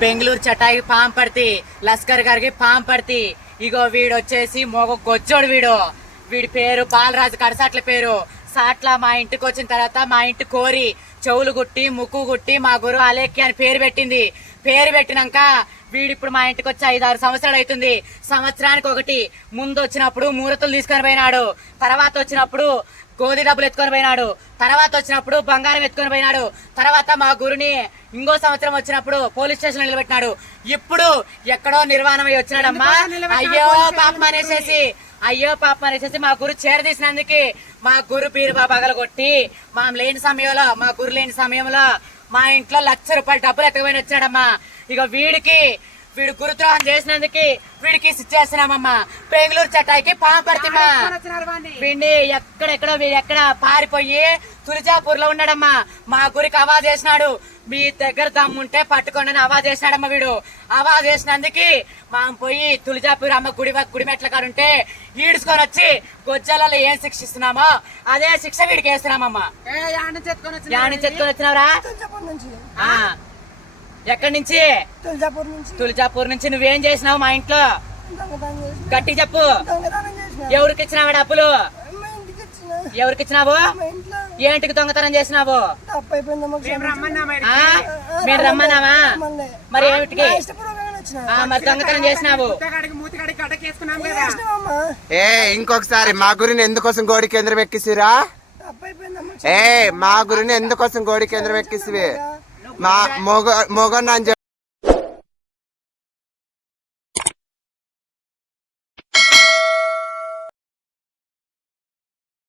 బెంగళూరు చటాయి పాం పడితే లస్కర్ గారికి పాం పడితే. ఇగో వీడు వచ్చేసి మొగ గొచ్చోడు వీడు. వీడి పేరు బాలరాజు కడసాట్ల పేరు. సాట్ల మా ఇంటికి వచ్చిన తర్వాత మా ఇంటి కోరి చెవులు గుట్టి ముక్కు గుట్టి మా గురువు అలేఖ్య అని పేరు పెట్టింది. పేరు పెట్టినాక వీడు ఇప్పుడు మా ఇంటికి వచ్చి ఐదు ఆరు సంవత్సరాలు అవుతుంది. సంవత్సరానికి ఒకటి. ముందు వచ్చినప్పుడు మూరతులు తీసుకొని పోయినాడు. తర్వాత వచ్చినప్పుడు గోధి డబ్బులు ఎత్తుకొని పోయినాడు. తర్వాత వచ్చినప్పుడు బంగారం ఎత్తుకొని పోయినాడు. తర్వాత మా గురుని ఇంకో సంవత్సరం వచ్చినప్పుడు పోలీస్ స్టేషన్ నిలబెట్టినాడు. ఇప్పుడు ఎక్కడో నిర్వాణమై వచ్చినాడమ్మా. అయ్యో పాపం అనేసేసి అయ్యో పాపం అనేసేసి మా గురు చేరదీసినందుకు మా గురు పీరుబా పగలగొట్టి మా లేని సమయంలో మా గురు లేని సమయంలో మా ఇంట్లో లక్ష రూపాయలు డబ్బులు ఎత్తకపోయిన వచ్చాడమ్మా ఇక వీడికి వీడు గురుద్రోహం చేసినందుకు వీడికి చేస్తున్నామమ్మా. బెంగళూరు చట్టాయికి పాంపడుతుమ్మా వీడిని ఎక్కడెక్కడో వీడు ఎక్కడ పారిపోయి తులిజాపూర్లో ఉన్నాడమ్మా. మా గురికి అవా చేసినాడు. మీ దగ్గర దమ్ముంటే పట్టుకోండి అని అవా చేసినాడమ్మా వీడు. అవా చేసినందుకు మా పోయి తులిజాపూర్ అమ్మ గుడి వ- గుడి మెట్ల కాడ ఉంటే ఈడ్చుకొని వచ్చి గొజ్జలలో ఏం శిక్ష ఇస్తున్నామో అదే శిక్ష వీడికి వేస్తున్నామమ్మా. వచ్చినావురా? తులజాపూర్ నుంచి. ఎక్కడి నుంచి? తులజాపూర్ నుంచి. తులిజాపూర్ నుంచి. నువ్వేం చేసినావు మా ఇంట్లో? గట్టి చెప్పు. ఎవరికి ఇచ్చినావు డబ్బులు ఎవరికి ఇచ్చినావు మా ఇంట్లో. ఏంటికి దొంగతనం చేసినావు? మేము రమ్మన్నావా మళ్ళీ మరి ఏమిటికి? మరి దొంగతనం చేసినావు. ఏ ఇంకొకసారి మా గురిని ఎందుకోసం గోడి కేంద్రం ఎక్కిసిరా? ఏ మా గురిని ఎందుకోసం గోడి కేంద్రం ఎక్కిసివి? మా మొగ మొగ అని